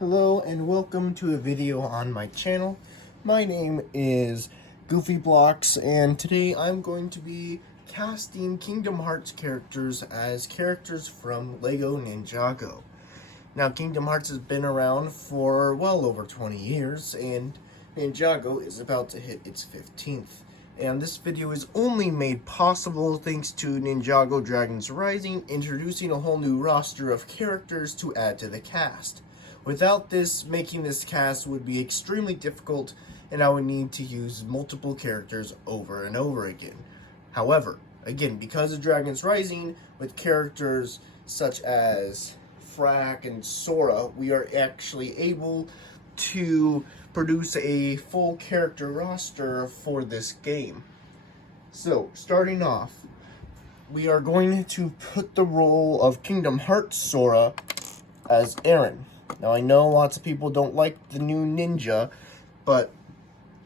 Hello and welcome to a video on my channel. My name is Goofy Blocks and today I'm going to be casting Kingdom Hearts characters as characters from LEGO Ninjago. Now Kingdom Hearts has been around for well over 20 years and Ninjago is about to hit its 15th. And this video is only made possible thanks to Ninjago Dragons Rising introducing a whole new roster of characters to add to the cast. Without this, making this cast would be extremely difficult and I would need to use multiple characters over and over again. However, again, because of Dragons Rising, with characters such as Frack and Sora, we are actually able to produce a full character roster for this game. So, starting off, we are going to put the role of Kingdom Hearts Sora as Aaron. Now, I know lots of people don't like the new ninja, but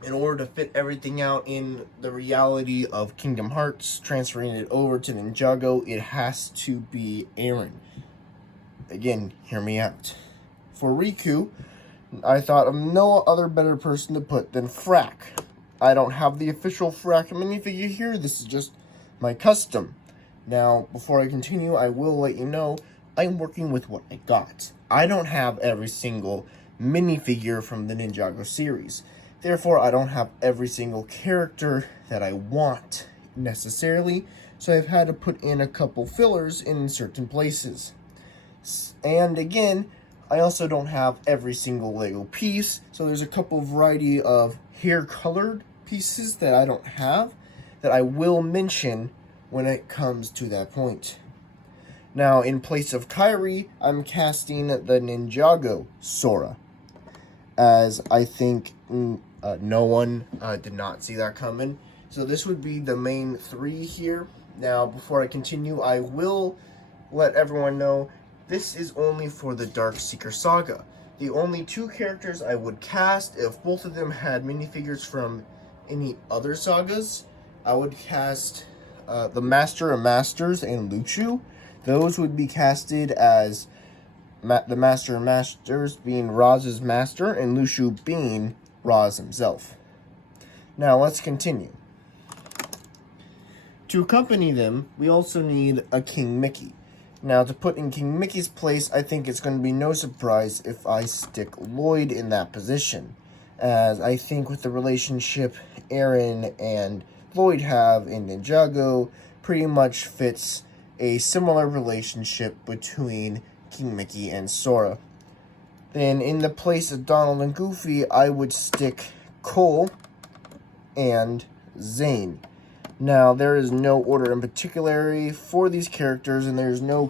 in order to fit everything out in the reality of Kingdom Hearts, transferring it over to Ninjago, it has to be Aaron. Again, hear me out. For Riku, I thought of no other better person to put than Frack. I don't have the official Frack minifigure here, this is just my custom. Now, before I continue, I will let you know, I'm working with what I got. I don't have every single minifigure from the Ninjago series. Therefore, I don't have every single character that I want necessarily, so I've had to put in a couple fillers in certain places. And again, I also don't have every single Lego piece, so there's a couple variety of hair-colored pieces that I don't have that I will mention when it comes to that point. Now, in place of Kairi, I'm casting the Ninjago Sora, as I think no one did not see that coming. So this would be the main three here. Now, before I continue, I will let everyone know this is only for the Darkseeker Saga. The only two characters I would cast, if both of them had minifigures from any other sagas, I would cast the Master of Masters and Luchu. Those would be casted as the Master of Masters being Roz's master and Luchu being Roz himself. Now let's continue. To accompany them, we also need a King Mickey. Now to put in King Mickey's place, I think it's going to be no surprise if I stick Lloyd in that position, as I think with the relationship Aaron and Lloyd have in Ninjago pretty much fits a similar relationship between King Mickey and Sora. Then in the place of Donald and Goofy, I would stick Cole and Zane. Now, there is no order in particular for these characters, and there's no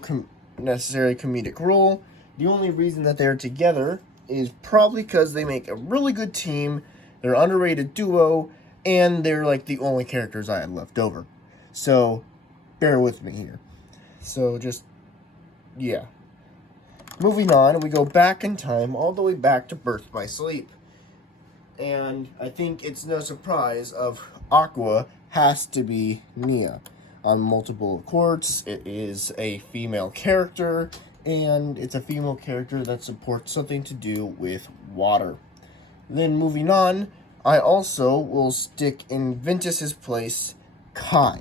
necessary comedic role. The only reason that they're together is probably because they make a really good team, they're an underrated duo, and they're like the only characters I had left over. So, bear with me here. So, just, yeah. Moving on, we go back in time, all the way back to Birth by Sleep. And I think it's no surprise of Aqua has to be Nia. On multiple courts, it is a female character, and it's a female character that supports something to do with water. Then moving on, I also will stick in Ventus's place Kai,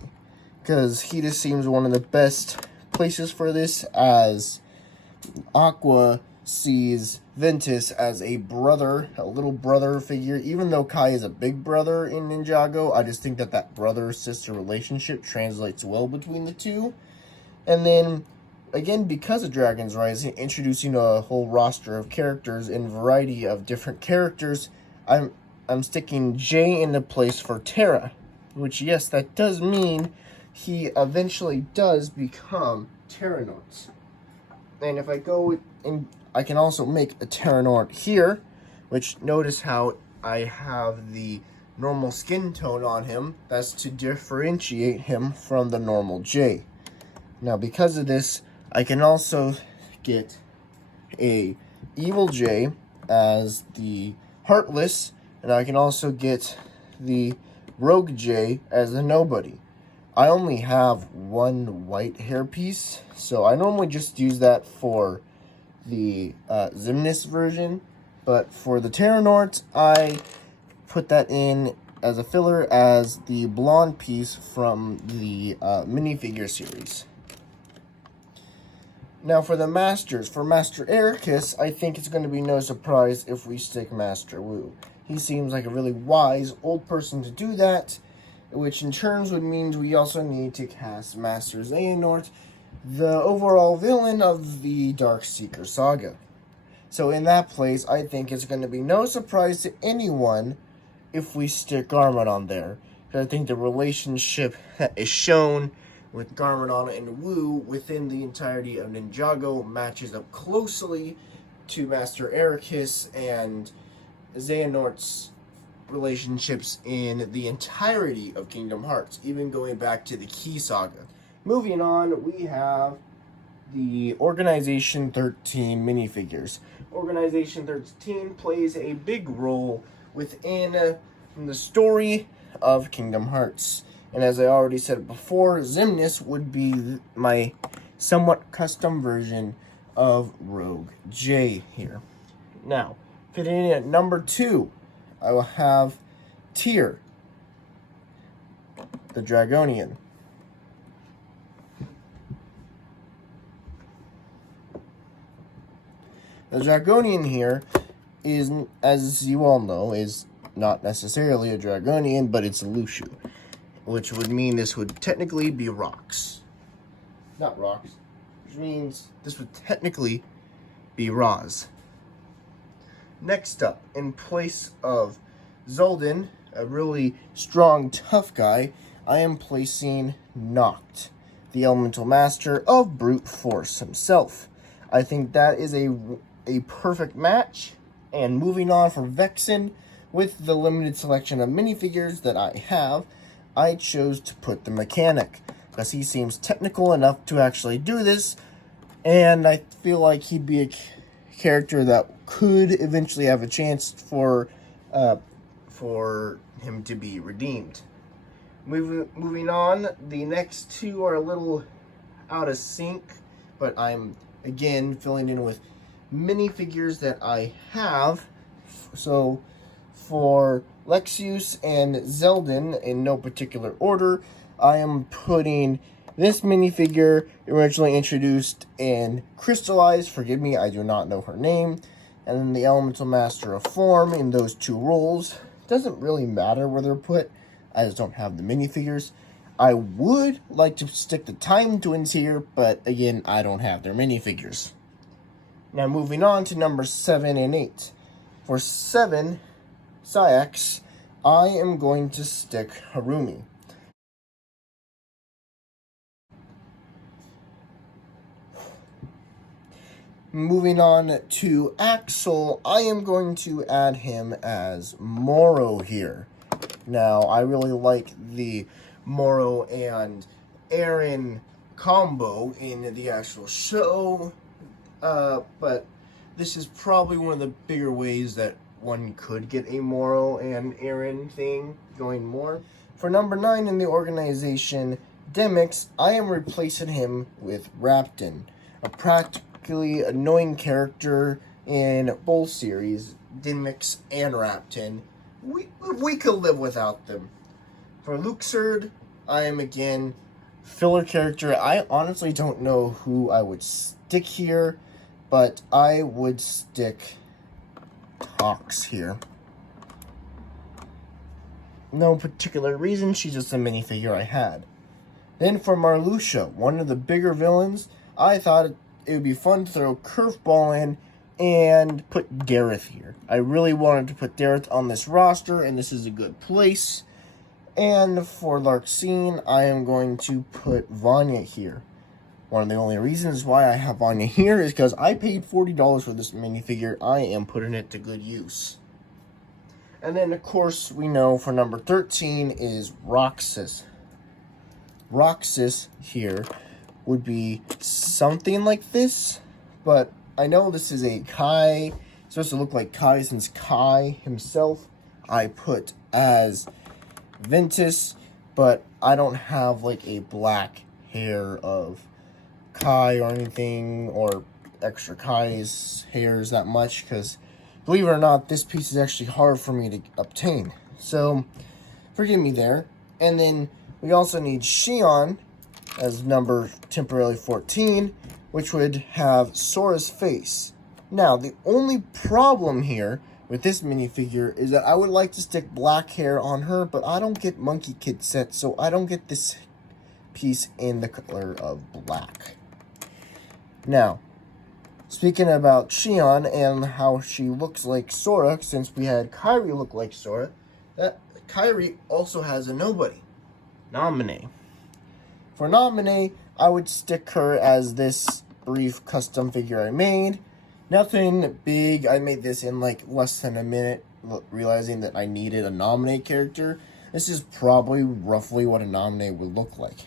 because he just seems one of the best places for this, as Aqua sees Ventus as a brother, a little brother figure. Even though Kai is a big brother in Ninjago, I just think that that brother-sister relationship translates well between the two. And then, again, because of Dragons Rising, introducing a whole roster of characters and variety of different characters, I'm sticking Jay into place for Terra. Which, yes, that does mean he eventually does become Terranort. And if I go in, I can also make a Terranort here, which notice how I have the normal skin tone on him. That's to differentiate him from the normal J. Now, because of this, I can also get a Evil J as the Heartless, and I can also get the Rogue J as the Nobody. I only have one white hairpiece, so I normally just use that for the Xemnas version. But for the Terranort, I put that in as a filler as the blonde piece from the minifigure series. Now for the Masters, for Master Ericus, I think it's going to be no surprise if we stick Master Wu. He seems like a really wise old person to do that, which in turn would mean we also need to cast Master Xehanort, the overall villain of the Darkseeker saga. So in that place, I think it's going to be no surprise to anyone if we stick Garmadon on there. Because I think the relationship that is shown with Garmadon and Wu within the entirety of Ninjago matches up closely to Master Ericus and Xehanort's relationships in the entirety of Kingdom Hearts, even going back to the Key Saga. Moving on, we have the Organization 13 minifigures. Organization 13 plays a big role within the story of Kingdom Hearts. And as I already said before, Xemnas would be my somewhat custom version of Rogue J here. Now, fitting in at number 2, I will have Tyr, the Dragonian. The Dragonian here is, as you all know, is not necessarily a Dragonian, but it's a Lushu, which would mean this would technically be Rox. Not Rox, which means this would technically be Roz. Next up, in place of Zoldan, a really strong, tough guy, I am placing Noct, the Elemental Master of Brute Force himself. I think that is a perfect match. And moving on for Vexen, with the limited selection of minifigures that I have, I chose to put the Mechanic, because he seems technical enough to actually do this, and I feel like he'd be a character that could eventually have a chance for him to be redeemed. Moving on, the next two are a little out of sync, but I'm again filling in with minifigures that I have. So for Lexus and Zeldin, in no particular order, I am putting this minifigure, originally introduced and crystallized, forgive me, I do not know her name, and then the Elemental Master of Form in those two roles. Doesn't really matter where they're put, I just don't have the minifigures. I would like to stick the Time Twins here, but again, I don't have their minifigures. Now moving on to number 7 and 8. For 7, Sayax, I am going to stick Harumi. Moving on to Axel, I am going to add him as Moro here. Now, I really like the Moro and Aaron combo in the actual show, but this is probably one of the bigger ways that one could get a Moro and Aaron thing going more. For number 9 in the organization, Demix, I am replacing him with Raptin, a practically annoying character in both series, Demix and Raptin. We could live without them. For Luxord, I am again filler character. I honestly don't know who I would stick here, but I would stick Tox here. No particular reason, she's just a minifigure I had. Then for Marluxia, one of the bigger villains, I thought it would be fun to throw Curveball in and put Dareth here. I really wanted to put Dareth on this roster, and this is a good place. And for Larxene, I am going to put Vanya here. One of the only reasons why I have Vanya here is because I paid $40 for this minifigure. I am putting it to good use. And then, of course, we know for number 13 is Roxas. Roxas here would be something like this, but I know this is a Kai. It's supposed to look like Kai since Kai himself I put as Ventus, but I don't have like a black hair of Kai or anything, or extra Kai's hairs that much, because believe it or not, this piece is actually hard for me to obtain. So, forgive me there. And then we also need Shion as number temporarily 14, which would have Sora's face. Now, the only problem here with this minifigure is that I would like to stick black hair on her, but I don't get Monkey Kid set, so I don't get this piece in the color of black. Now, speaking about Shion and how she looks like Sora, since we had Kairi look like Sora, that Kairi also has a nobody, Naminé. For Naminé, I would stick her as this brief custom figure I made. Nothing big. I made this in like less than a minute, realizing that I needed a Naminé character. This is probably roughly what a Naminé would look like.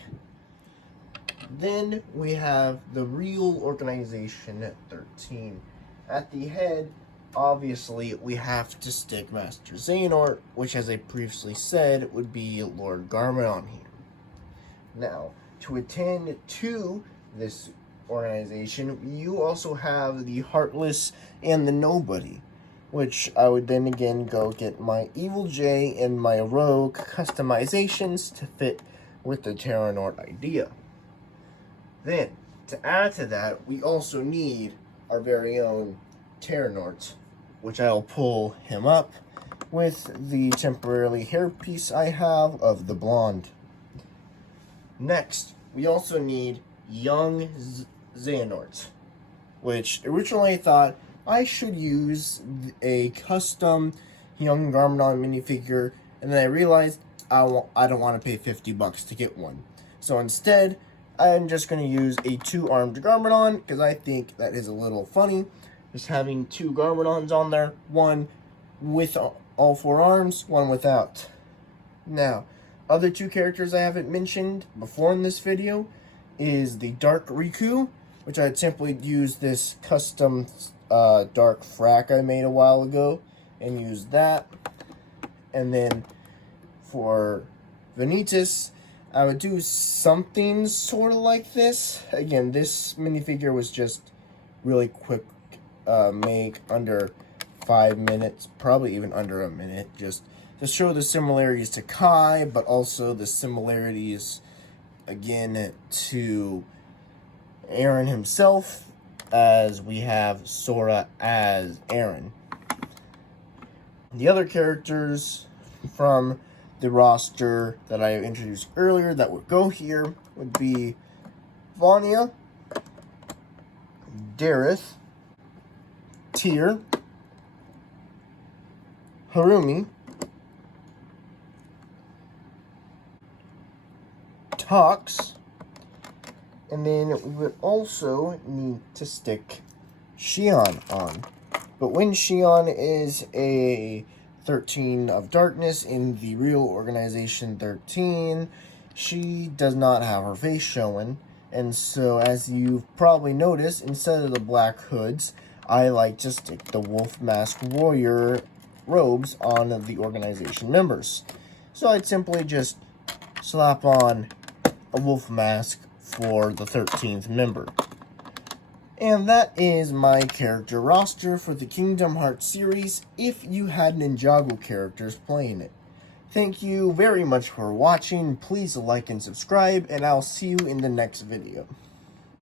Then we have the real organization at 13. At the head, obviously, we have to stick Master Xehanort, which, as I previously said, would be Lord Garmadon here. Now, to attend to this organization, you also have the Heartless and the Nobody, which I would then again go get my Evil J and my Rogue customizations to fit with the Terranort idea. Then, to add to that, we also need our very own Terranort, which I'll pull him up with the temporarily hairpiece I have of the blonde. Next, we also need young Xehanort, which originally I thought I should use a custom young Garmadon minifigure, and then I realized I don't want to pay $50 to get one. So instead, I'm just going to use a 2-armed Garmadon, because I think that is a little funny. Just having 2 Garmadons on there, one with all 4 arms, one without. Now, other 2 characters I haven't mentioned before in this video is the Dark Riku, which I'd simply use this custom dark frack I made a while ago and use that. And then for Vanitas, I would do something sort of like this. Again, this minifigure was just really quick make, under 5 minutes, probably even under a minute, just to show the similarities to Kai, but also the similarities, again, to Aaron himself, as we have Sora as Aaron. The other characters from the roster that I introduced earlier that would go here would be Vanya, Dareth, Tyr, Harumi, Tox, and then we would also need to stick Shion on. But when Shion is a 13 of Darkness in the real organization 13, she does not have her face showing. And so, as you've probably noticed, instead of the black hoods, I like to stick the Wolf Mask Warrior robes on the organization members. So I'd simply just slap on a wolf mask for the 13th member. And that is my character roster for the Kingdom Hearts series if you had Ninjago characters playing it. Thank you very much for watching. Please like and subscribe, and I'll see you in the next video.